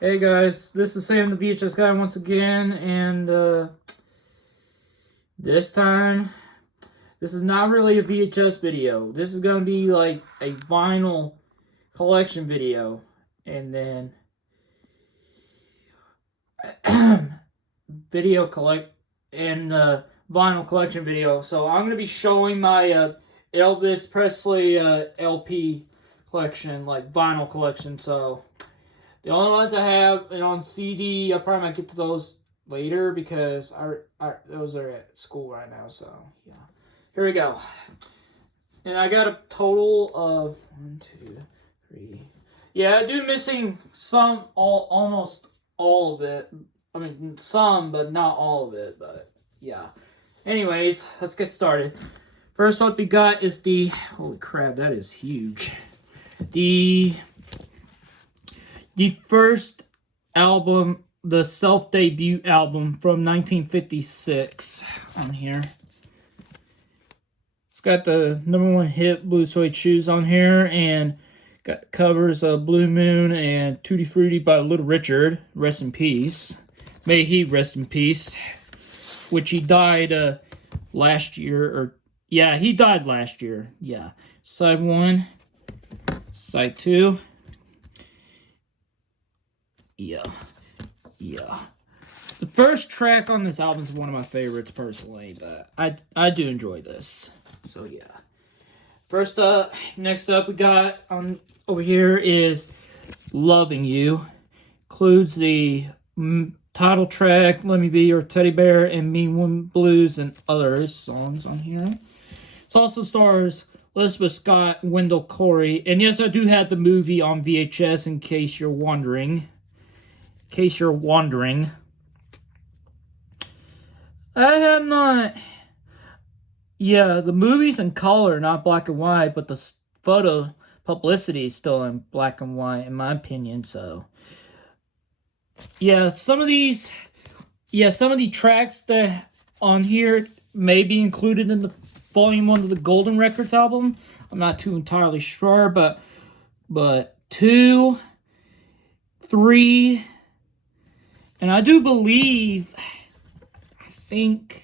Hey guys, this is Sam the VHS guy once again, and this time, this is not really a VHS video. This is gonna be like a vinyl collection video, and then video collect and vinyl collection video. So I'm gonna be showing my Elvis Presley LP collection, like vinyl collection. So the only ones I have and on CD, I probably might get to those later because those are at school right now. So yeah, here we go. And I got a total of 1, 2, 3. Yeah, I do missing almost all of it. I mean, some, but not all of it. But yeah. Anyways, let's get started. First, what we got is the holy crap, that is huge. The first album, the self-debut album from 1956 on here. It's got the #1 hit, Blue Suede Shoes on here, and got covers of Blue Moon and Tutti Frutti by Little Richard. Rest in peace. May he rest in peace. Which he died last year, or yeah, he died last year. Yeah. Side 1, side 2. Yeah. The first track on this album is one of my favorites personally, but I do enjoy this. So yeah. Next up we got on over here is Loving You. Includes the title track, Let Me Be Your Teddy Bear, and Mean One Blues, and other songs on here. It also stars Elizabeth Scott, Wendell Corey, and yes, I do have the movie on VHS in case you're wondering. I have not. Yeah, the movie's in color, not black and white, but the photo publicity is still in black and white, in my opinion. So, yeah, some of the tracks that on here may be included in the Volume 1 of the Golden Records album. I'm not too entirely sure, but 2, 3. And I do believe, I think,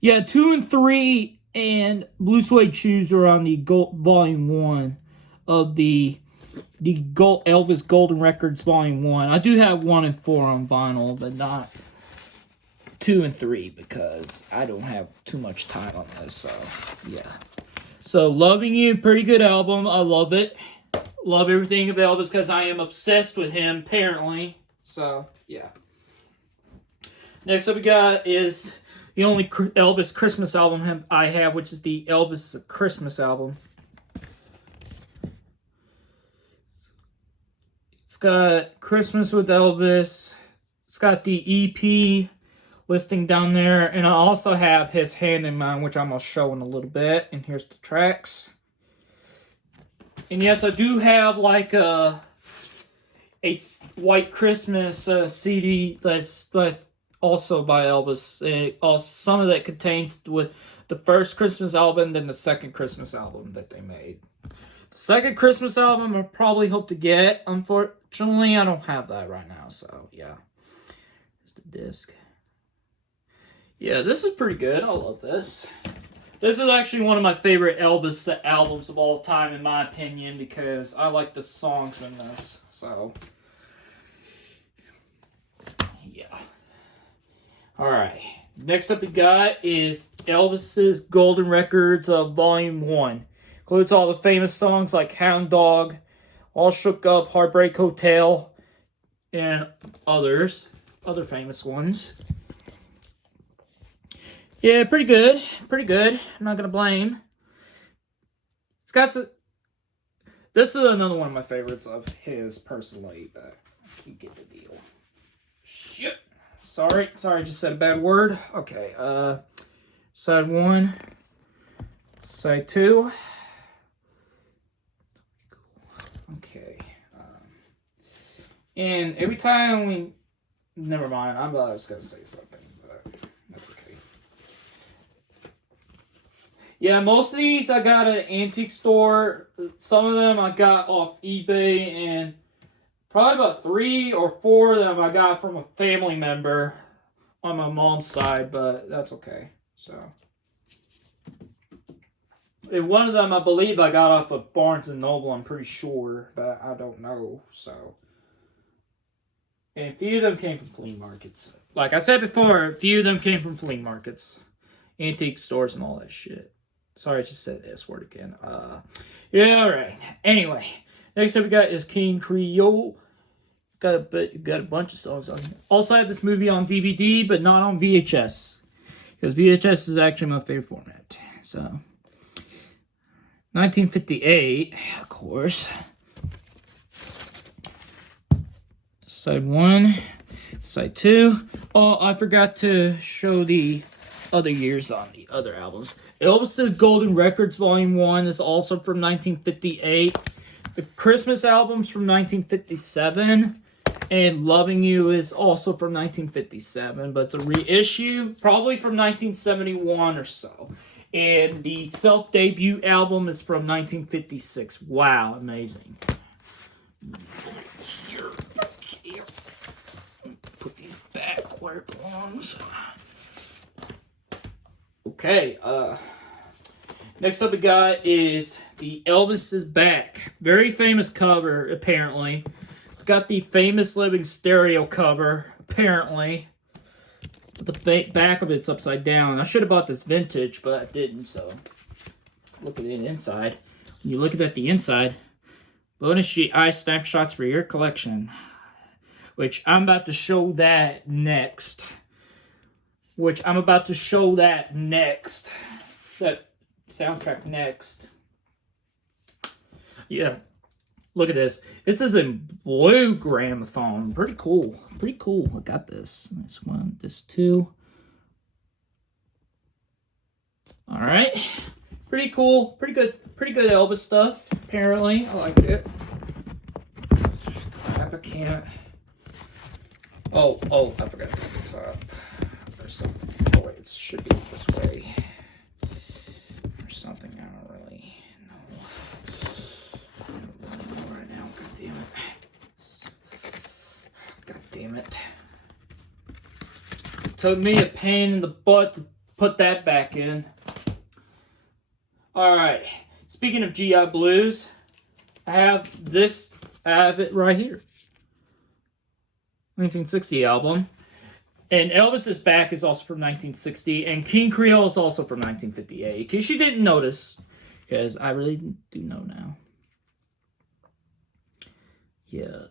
yeah, 2 and 3 and Blue Suede Shoes are on the Volume 1 of the Elvis Golden Records Volume 1. I do have 1 and 4 on vinyl, but not 2 and 3 because I don't have too much time on this, so yeah. So, Loving You, pretty good album. I love it. Love everything of Elvis because I am obsessed with him, apparently. So, yeah. Next up we got is the only Elvis Christmas album I have, which is the Elvis Christmas album. It's got Christmas with Elvis. It's got the EP listing down there. And I also have his Hand in Mine, which I'm going to show in a little bit. And here's the tracks. And yes, I do have like a White Christmas CD that's also by Elvis. And also, some of that contains with the first Christmas album, then the second Christmas album that they made. The second Christmas album I probably hope to get. Unfortunately, I don't have that right now. So yeah, here's the disc. Yeah, this is pretty good. I love this. This is actually one of my favorite Elvis albums of all time, in my opinion, because I like the songs in this. So, yeah. Alright. Next up we got is Elvis's Golden Records of Volume 1. Includes all the famous songs like Hound Dog, All Shook Up, Heartbreak Hotel, and other famous ones. Yeah, pretty good. I'm not gonna blame. It's got some. This is another one of my favorites of his personally, but you get the deal. Shit. Sorry, I just said a bad word. Okay, side 1, side 2. Okay. And every time never mind, I was gonna say something, but that's okay. Yeah, most of these I got at an antique store. Some of them I got off eBay, and Probably about 3 or 4 of them I got from a family member on my mom's side, but that's okay. So, and one of them I believe I got off of Barnes and Noble. I'm pretty sure, but I don't know. So, and a few of them came from flea markets. Like I said before, a few of them came from flea markets, antique stores, and all that shit. Sorry, I just said the S word again. Yeah, all right. Anyway, next up we got is King Creole. Got a bunch of songs on here. Also, I have this movie on DVD, but not on VHS. Because VHS is actually my favorite format. So, 1958, of course. Side 1, side 2. Oh, I forgot to show the other years on the other albums. Elvis's Golden Records Volume 1 is also from 1958. The Christmas album's from 1957. And Loving You is also from 1957, but it's a reissue, probably from 1971 or so. And the self-debut album is from 1956. Wow, amazing. Here. Put these back where it belongs. Okay, next up we got is the Elvis is Back. Very famous cover, apparently. It's got the famous Living Stereo cover, apparently. The back of it's upside down. I should have bought this vintage, but I didn't, so look at it inside. When you look at the inside, bonus GI snapshots for your collection, which I'm about to show that next. That soundtrack next. Yeah. Look at this. This is in blue gramophone. Pretty cool. Pretty cool. I got this. This one. This two. Alright. Pretty cool. Pretty good Elvis stuff, apparently. I liked it. Crap, I can't. Oh, I forgot to take the top. Or something. Oh, wait, it should be this way. Or something. I don't really know. Right now. God damn it. It took me a pain in the butt to put that back in. Alright. Speaking of GI Blues, I have it right here. 1960 album. And Elvis is Back is also from 1960, and King Creole is also from 1958. In case you didn't notice, because I really do know now. Yeah,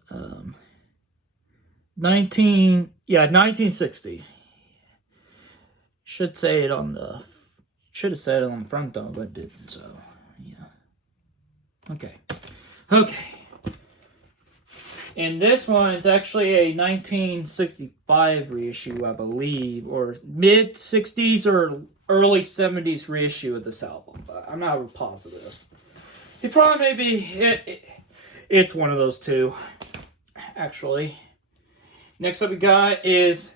1960. Should have said it on the front though, but didn't. So, yeah. Okay. And this one is actually a 1965 reissue, I believe, or mid-60s or early 70s reissue of this album, but I'm not positive. It probably may be, it's one of those two, actually. Next up we got is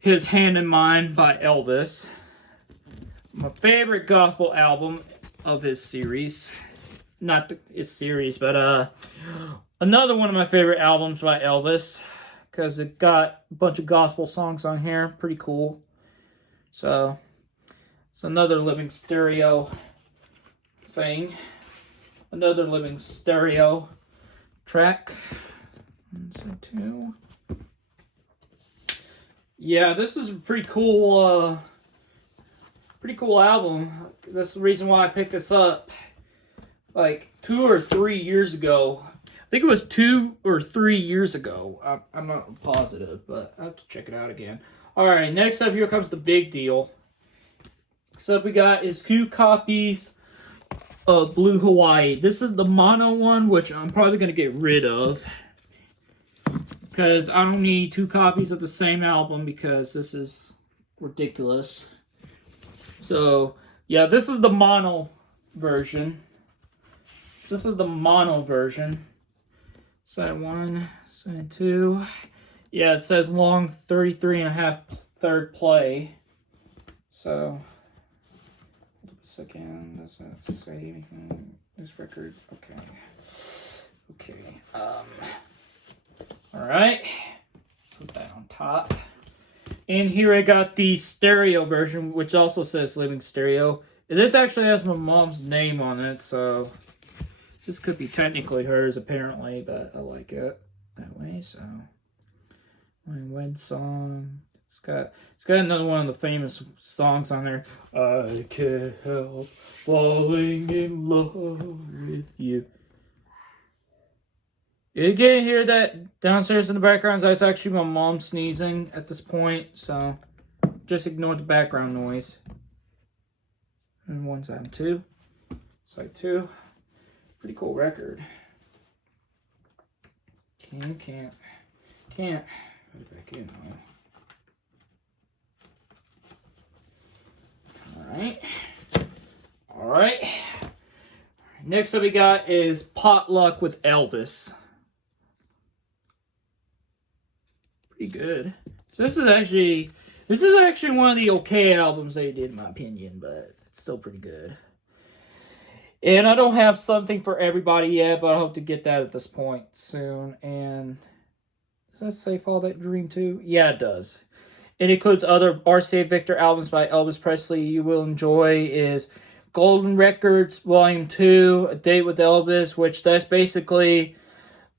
His Hand in Mine by Elvis. My favorite gospel album of his series. Not his series, but, another one of my favorite albums by Elvis, because it got a bunch of gospel songs on here. Pretty cool. So, it's another Living Stereo thing. Another Living Stereo track. Listen to. Yeah, this is a pretty cool album. That's the reason why I picked this up. Like 2 or 3 years ago. I think it was 2 or 3 years ago. I'm not positive, but I have to check it out again. Alright, next up, here comes the big deal. Next up we got is 2 copies of Blue Hawaii. This is the mono one, which I'm probably going to get rid of. Because I don't need 2 copies of the same album, because this is ridiculous. So, yeah, this is the mono version. Side 1, side 2. Yeah, it says long 33.5 third play. So, hold up a second. Does that say anything? This record? Okay. Alright. Put that on top. And here I got the stereo version, which also says Living Stereo. This actually has my mom's name on it, so this could be technically hers, apparently, but I like it that way, so. My Wed song. It's got another one of the famous songs on there. I can't help falling in love with you. You can't hear that downstairs in the background. That's actually my mom sneezing at this point, so just ignore the background noise. And one side two. Side two. Pretty cool record. Can't. Put it back in though. Alright. Next up we got is Potluck with Elvis. Pretty good. So this is actually one of the okay albums they did in my opinion, but it's still pretty good. And I don't have something for everybody yet, but I hope to get that at this point soon. And does that say Follow That Dream too? Yeah, it does. It includes other RCA Victor albums by Elvis Presley you will enjoy is Golden Records Volume 2, A Date with Elvis, which that's basically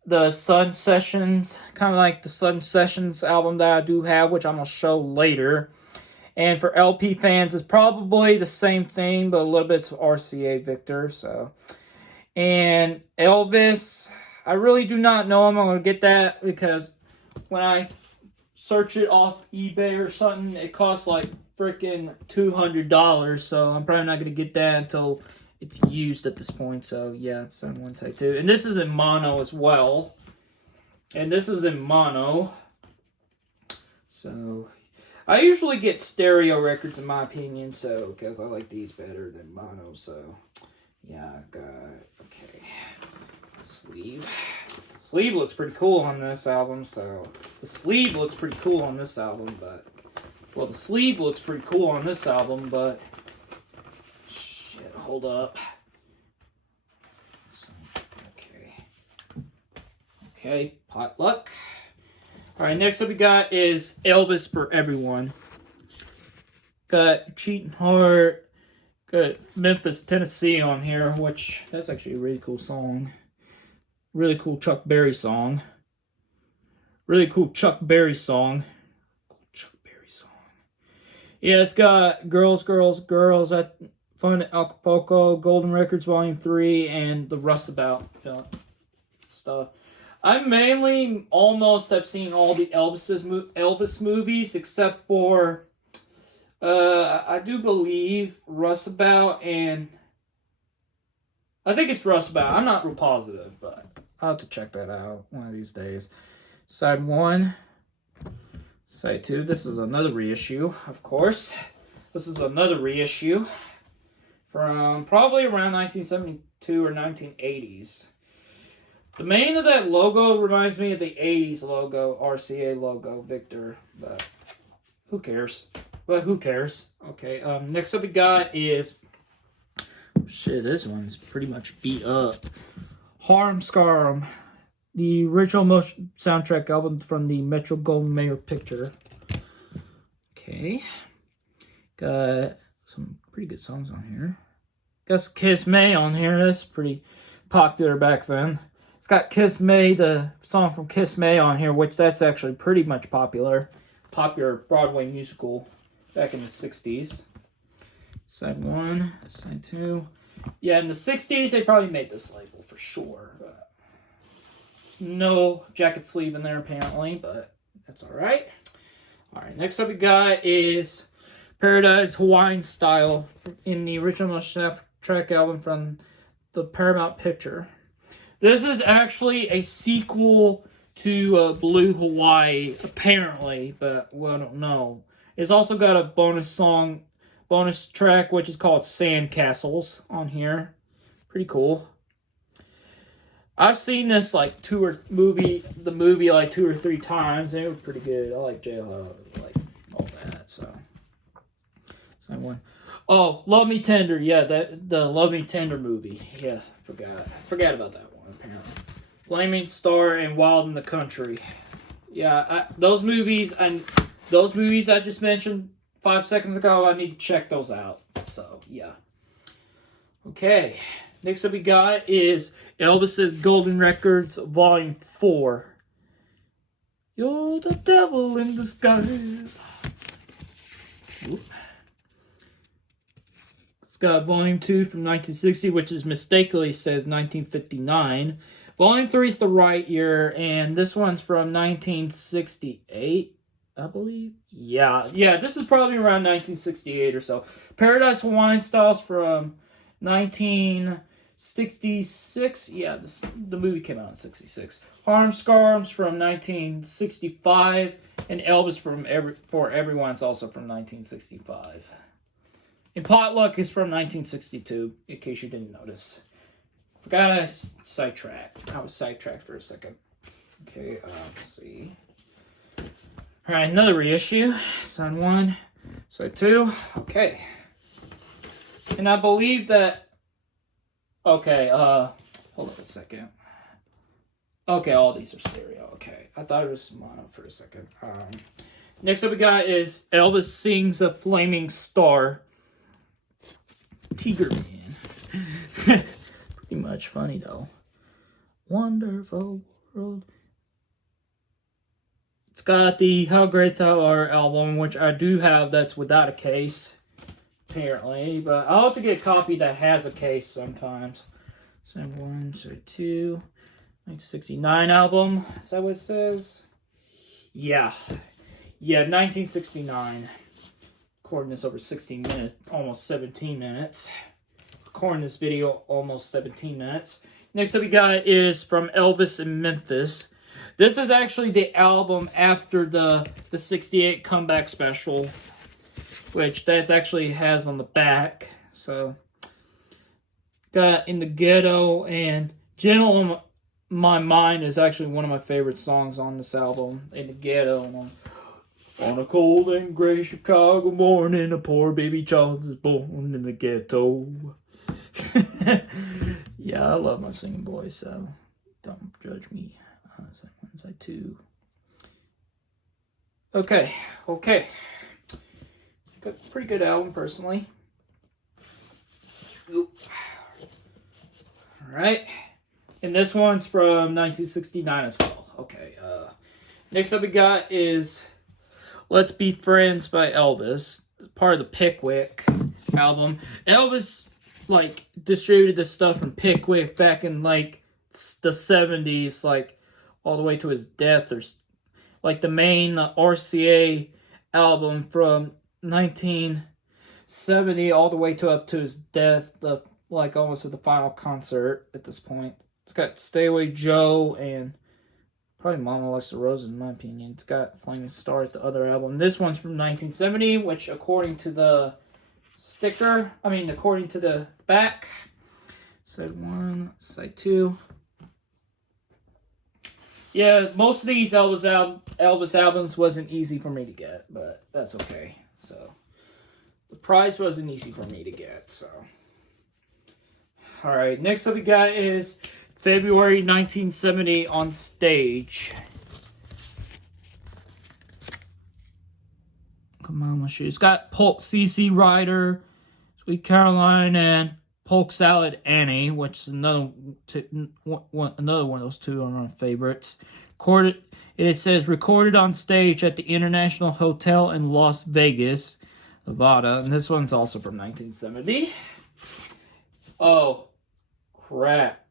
the Sun Sessions, kind of like the Sun Sessions album that I do have, which I'm going to show later. And for LP fans, it's probably the same thing, but a little bit of RCA Victor, so. And Elvis, I really do not know him. I'm going to get that because when I search it off eBay or something, it costs like freaking $200, so I'm probably not going to get that until it's used at this point. So yeah, it's on one side too. And this is in mono as well. And this is in mono. So I usually get stereo records in my opinion, so because I like these better than mono. So yeah, I got okay. The sleeve. Sleeve looks pretty cool on this album, so the sleeve looks pretty cool on this album, but well, the sleeve looks pretty cool on this album, but shit, hold up. So, okay, Potluck. All right, next up we got is Elvis for Everyone. Got Cheating Heart, got Memphis, Tennessee on here, which that's actually a really cool song. Really cool Chuck Berry song. Really cool Chuck Berry song. Yeah, it's got Girls, Girls, Girls at Fun at Acapulco, Golden Records Volume 3, and the Rustabout stuff. I mainly almost have seen all the Elvis movies except for I do believe Rustabout and I think it's Rustabout. I'm not real positive, but I'll have to check that out one of these days. Side 1. Side 2, this is another reissue, of course. This is another reissue from probably around 1972 or 1980s. The main of that logo reminds me of the 80s logo, RCA logo, Victor, but who cares? But who cares? Okay, next up we got is, shit, this one's pretty much beat up. Harem Scarum. The original motion soundtrack album from the Metro Goldwyn Mayer picture. Okay. Got some pretty good songs on here. Got Kiss May on here. That's pretty popular back then. It's got Kiss May, the song from Kiss May on here, which that's actually pretty much popular. Popular Broadway musical back in the 60s. Side 1, side 2. Yeah, in the 60s, they probably made this label for sure. But no jacket sleeve in there apparently, but that's alright. Alright, next up we got is Paradise Hawaiian Style in the original soundtrack album from the Paramount picture. This is actually a sequel to Blue Hawaii, apparently, but well, I don't know. It's also got a bonus track, which is called Sandcastles on here. Pretty cool. I've seen this like the movie like 2 or 3 times, and it was pretty good. I like Jailhouse, like all that. So, side 1. Oh, Love Me Tender, yeah, the Love Me Tender movie. Yeah, forgot about that one apparently. Flaming Star and Wild in the Country. Yeah, those movies and those movies I just mentioned 5 seconds ago, I need to check those out. So, yeah. Okay. Next up we got is Elvis's Golden Records Volume 4. You're the devil in disguise. Oop. It's got Volume 2 from 1960, which is mistakenly says 1959. Volume 3 is the right year, and this one's from 1968, I believe. Yeah, this is probably around 1968 or so. Paradise Hawaiian Styles from 1966. Yeah, the movie came out in 66. Harlem Scarves from 1965, and Elvis for Everyone is also from 1965. And Potluck is from 1962, in case you didn't notice. Forgot I sidetracked. I was sidetracked for a second. Okay, let's see. Alright, another reissue. Side 1, Side 2. Okay. And I believe that... Okay, hold on a second. Okay, all these are stereo. Okay, I thought it was mono for a second. Next up we got is Elvis Sings a Flaming Star. Tiger Man. Pretty much funny though. Wonderful World. It's got the How Great Thou Art album, which I do have that's without a case, apparently. But I'll have to get a copy that has a case sometimes. Side 1, Side 2. 1969 album. Is that what it says? Yeah, 1969. Recording this over 16 minutes, almost 17 minutes. Recording this video almost 17 minutes. Next up we got is from Elvis in Memphis. This is actually the album after the 68 comeback special, which that actually has on the back. So, got In the Ghetto, and Gentle on My Mind is actually one of my favorite songs on this album. In the Ghetto. On a cold and gray Chicago morning, a poor baby child is born in the ghetto. Yeah, I love my singing voice, so don't judge me. Side 1, Side 2. Okay. Pretty good album, personally. Alright. And this one's from 1969 as well. Okay. Next up we got is Let's Be Friends by Elvis. Part of the Pickwick album. Elvis, distributed this stuff from Pickwick back in, the 70s, all the way to his death. There's, the main RCA album from 1970 all the way up to his death, almost at the final concert at this point. It's got Stay Away Joe and probably Mama Likes the Roses, in my opinion. It's got Flaming Star at the other album. This one's from 1970, which according to the according to the back, Side 1, Side 2. Yeah, most of these Elvis albums wasn't easy for me to get, but that's okay. So, the price wasn't easy for me to get, so. Alright, next up we got is February 1970 on Stage. Come on, my shoes. It's got Polk CC Rider, Sweet Caroline, and Polk Salad Annie, which is another one of those two are my favorites. It says recorded on stage at the International Hotel in Las Vegas, Nevada, and this one's also from 1970. Oh, crap.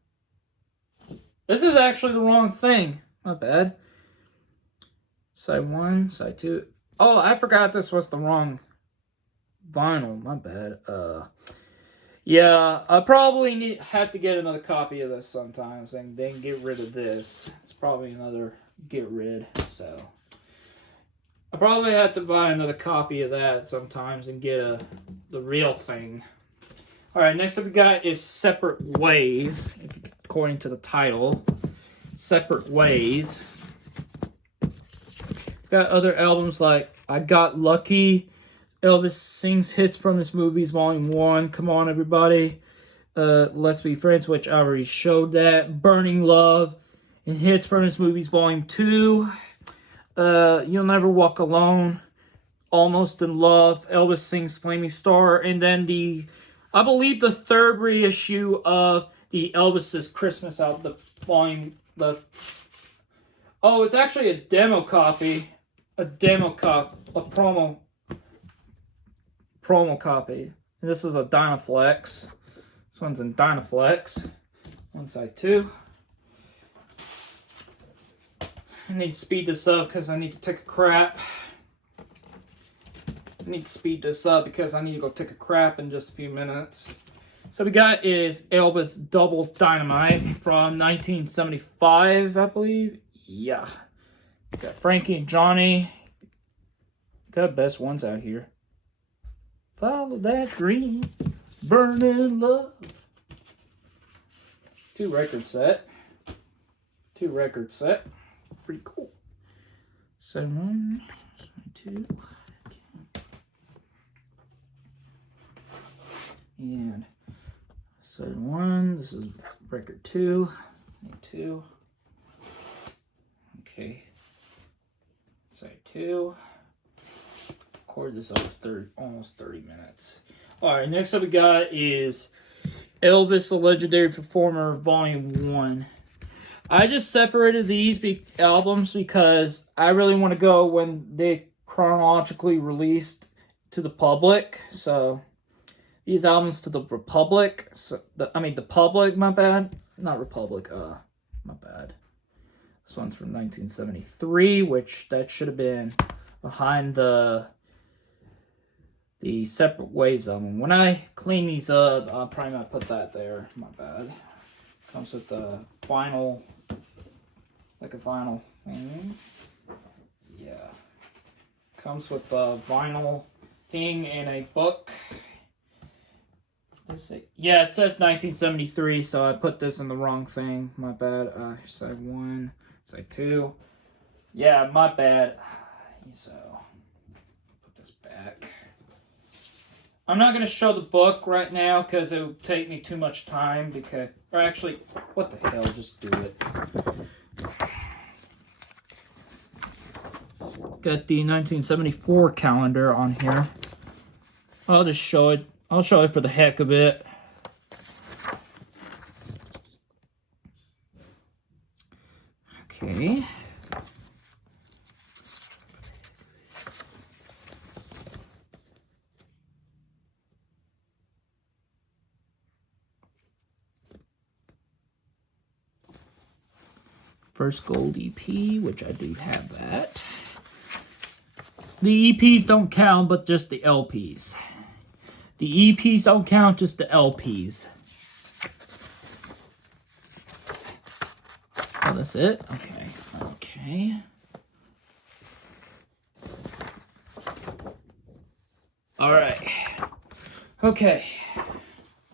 This is actually the wrong thing. My bad. Side 1, Side 2. Oh, I forgot this was the wrong vinyl. My bad. Yeah, I probably have to get another copy of this sometimes and then get rid of this. It's probably another get rid, so. I probably have to buy another copy of that sometimes and get the real thing. Alright, next up we got is Separate Ways, according to the title. Separate Ways. It's got other albums like I Got Lucky, Elvis Sings Hits from His Movies, Volume 1, Come On Everybody, Let's Be Friends, which I already showed that, Burning Love, and Hits from His Movies, Volume 2. You'll Never Walk Alone, Almost in Love, Elvis Sings Flaming Star, and then I believe the third reissue of the Elvis's Christmas album, the volume, it's actually a demo copy, a promo copy. And this is a Dynaflex. This one's in Dynaflex. One side too. I need to speed this up because I need to take a crap. I need to speed this up because I need to go take a crap in just a few minutes. So we got is Elvis Double Dynamite from 1975, I believe. Yeah. Got Frankie and Johnny. Got the best ones out here. Follow that dream, burning love. Two record set. Pretty cool. So 1, 2, and so 1. This is record 2. 2. Okay. Side 2. Record this over almost 30 minutes. Alright, next up we got is Elvis, the Legendary Performer, Volume 1. I just separated these albums because I really want to go when they chronologically released to the public. So, these albums to the Republic. The public, my bad. Not Republic, my bad. This one's from 1973, which that should have been behind the Separate Ways album. When I clean these up, I'll probably not put that there. My bad. Comes with the vinyl, like a vinyl thing. Yeah. Comes with the vinyl thing in a book. Yeah, it says 1973, so I put this in the wrong thing. My bad. Side 1, side 2. Yeah, my bad. So, put this back. I'm not going to show the book right now because it would take me too much time. Or actually, what the hell, just do it. Got the 1974 calendar on here. I'll just show it. I'll show it for the heck of it. Okay. First Gold EP, which I do have that. The EPs don't count, but just the LPs. The EPs don't count, just the LPs. Oh, that's it? Okay. Okay. Alright. Okay.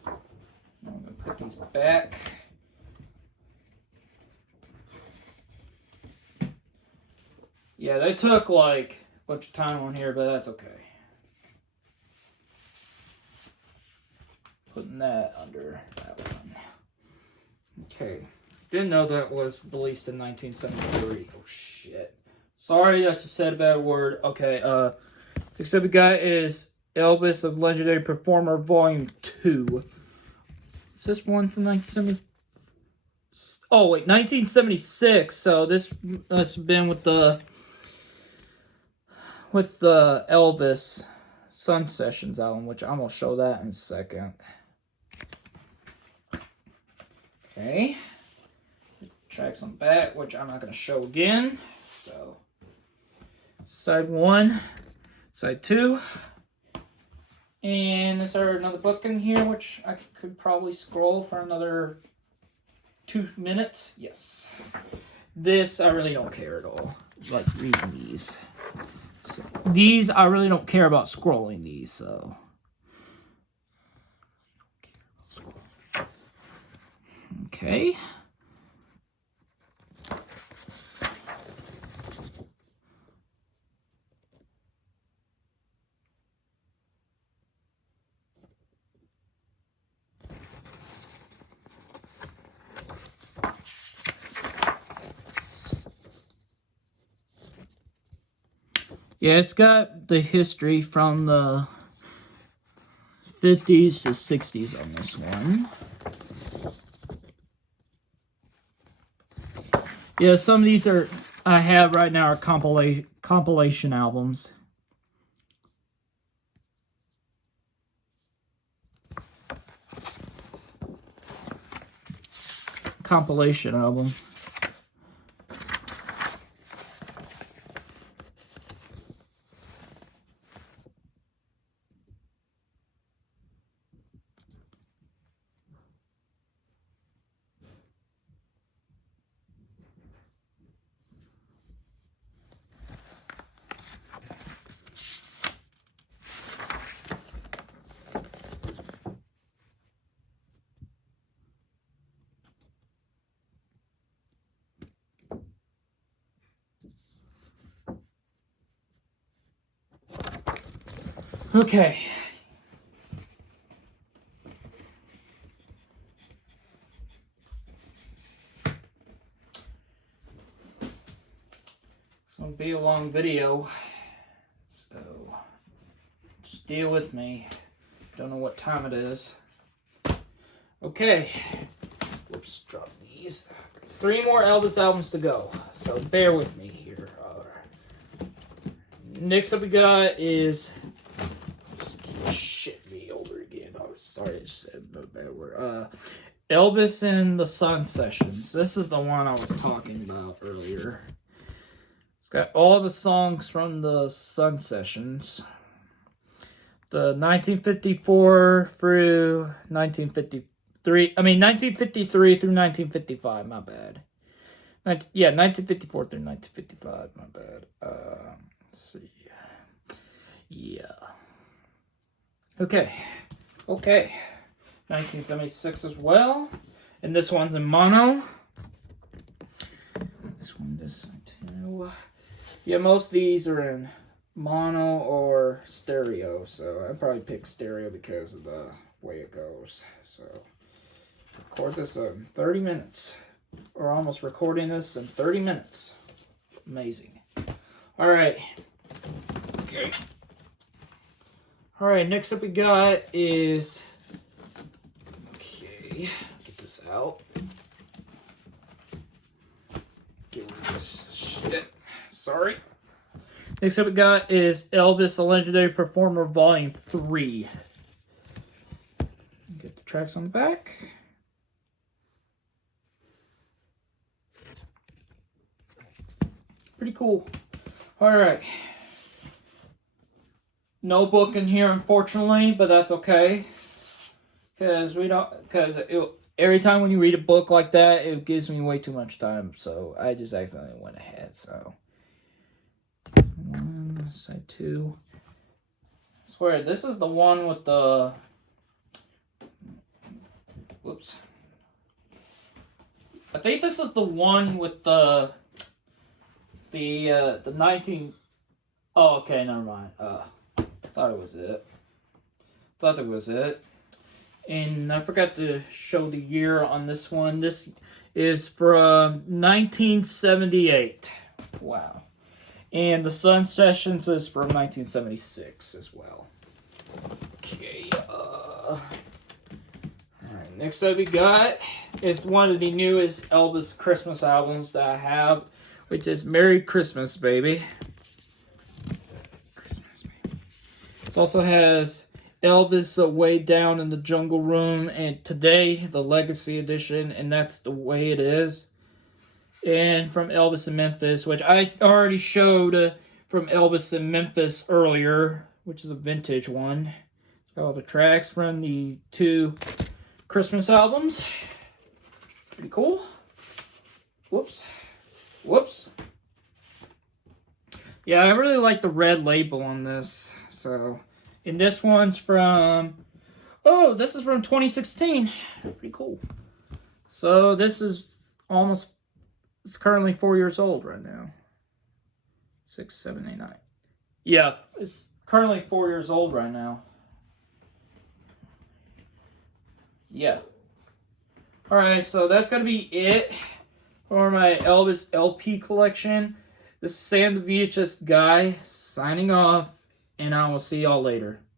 I'm going to put these back. Yeah, they took like a bunch of time on here, but that's okay. Putting that under that one. Okay. Didn't know that was released in 1973. Oh, shit. Sorry, I just said a bad word. Okay, next up we got is Elvis of Legendary Performer Volume 2. Is this one from 1970? Oh, wait, 1976. So this must have been with the Elvis Sun Sessions album, which I'm going to show that in a second. Okay. Tracks on back, which I'm not going to show again. So, side 1, side 2. And is there another book in here, which I could probably scroll for another 2 minutes? Yes. This, I really don't care at all. Like reading these. So, these, I really don't care about scrolling these, so. Okay. Yeah, it's got the history from the 50s to 60s on this one. Yeah, some of these I have right now are compilation albums. Compilation album. Okay. It's going to be a long video, so just deal with me. Don't know what time it is. Okay. Whoops, drop these. 3 more Elvis albums to go, so bear with me here. Next up we got is... Shit me over again. Oh, sorry, I said a bad word. Elvis and the Sun Sessions. This is the one I was talking about earlier. It's got all the songs from the Sun Sessions. The 1954 through 1953. I mean, 1953 through 1955. My bad. 1954 through 1955. My bad. Let's see. Yeah. Okay. 1976 as well. And this one's in mono. This one, too. Yeah, most of these are in mono or stereo. So I probably picked stereo because of the way it goes. So record this in 30 minutes. Or almost recording this in 30 minutes. Amazing. Alright. Okay. Alright, next up we got is... Okay, get this out. Get rid of this shit. Sorry. Next up we got is Elvis, a Legendary Performer, Volume 3. Get the tracks on the back. Pretty cool. Alright. No book in here, unfortunately, but that's okay. Because every time when you read a book like that, it gives me way too much time. So I just accidentally went ahead. So 1, side 2. I swear, this is the one with the... Whoops. I think this is the one with the 19... Oh, okay, never mind. Thought it was it. And I forgot to show the year on this one. This is from 1978. Wow. And the Sun Sessions is from 1976 as well. Okay. Alright, next up we got is one of the newest Elvis Christmas albums that I have, which is Merry Christmas, Baby. This also has Elvis Way Down in the Jungle Room and Today, the Legacy Edition, and that's the way it is. And from Elvis in Memphis, which I already showed from Elvis in Memphis earlier, which is a vintage one. It's got all the tracks from the 2 Christmas albums. Pretty cool. Whoops. Yeah, I really like the red label on this. So, and this one's from... Oh, this is from 2016. Pretty cool. So, this is almost... It's currently 4 years old right now. 6, 7, 8, 9. Yeah, it's currently 4 years old right now. Yeah. Alright, so that's going to be it for my Elvis LP collection. This is Sam the VHS guy signing off, and I will see y'all later.